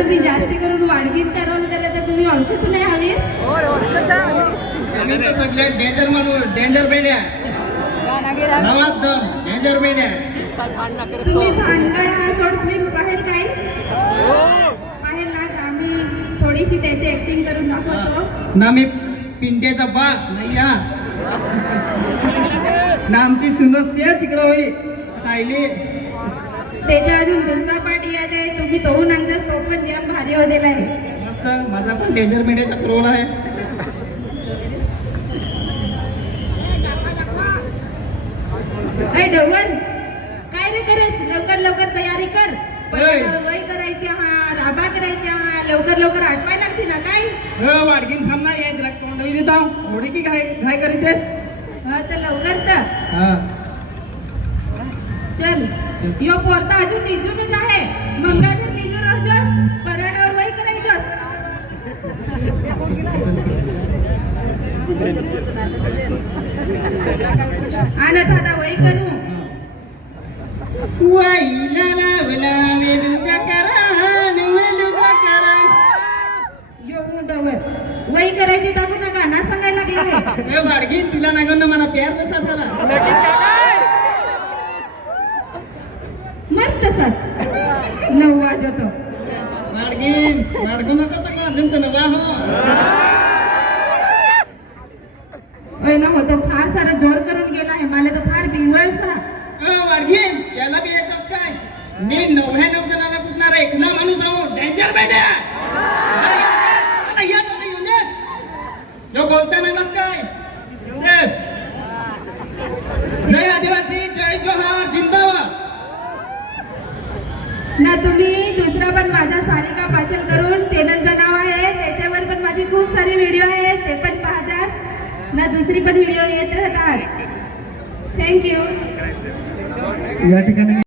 तुम्ही जास्ती करून वाडगीचा रोल करत तर तुम्ही ओळखत नाही हवी आम्ही तर सगळे डेंजर माणूस डेंजर बेड्या नवात दोन डेंजर बेड्या तुम्ही भांडण हा शॉर्ट फिल्म पाहेल काय? पाहेल ना तर आम्ही थोडीशी त्याची ऍक्टिंग करून दाखवतो. ना मी पिंट्याचा बास नाही यास ना आमची सुनसते तिकडं होई. सायली. त्याच्या अजून दुसरा पार्ट याद आहे तुम्ही तो नांगजर तो पण जाम भारी होतेला आहे मस्त माझा पण डेंजर बेड्याचा रोल आहे. ढवण काय रे करेस? लवकर लवकर तयारी कर. पटकन वय करायचे हा राबा करायचे हा लवकर लवकर आठवाय लागते ना काय? हो वाडगीन थांब ना ये जरा तोंड देता. थोडी की घाय घाय करीतेस? हा तर लवकर चल. हा. चल यो पोरता अजून निजूनच आहे. मंगा जर निजून असतोस पराठावर वय करायचं. आणत आता वय करू. वाईला लावला वेलुगा करा वेलुगा करा. यो वय करायची टाकू नका ना सांगायला लागला. आहे ए वाडगीन तुला नागून ना मला प्यार कसा झाला? तसाच नऊ वाजवतो वाडगीन वाडगू नका सगळं जमत ना वा हो ना होतो फार सारा जोर करून गेला आहे. मला तर फार बिवळसा अ, वाडगीन त्याला बी एकच काय? मी नव्याण्णव जणांना कुठणार एक ना माणूस आहो. डेंजर बेड्या मला या तर येऊन देस यो बोलताना कस काय येऊन देस जय आदिवासी जय जोहार जिंदाबाद ना तुम्ही दुसरा पण माझा सारिका पाचल करून चॅनलचं नाव आहे. त्याच्यावर पण माझी खूप सारे व्हिडिओ आहेत. ते पण पाहतात. ना दुसरी पण व्हिडिओ येत राहतात. थँक्यू या ठिकाणी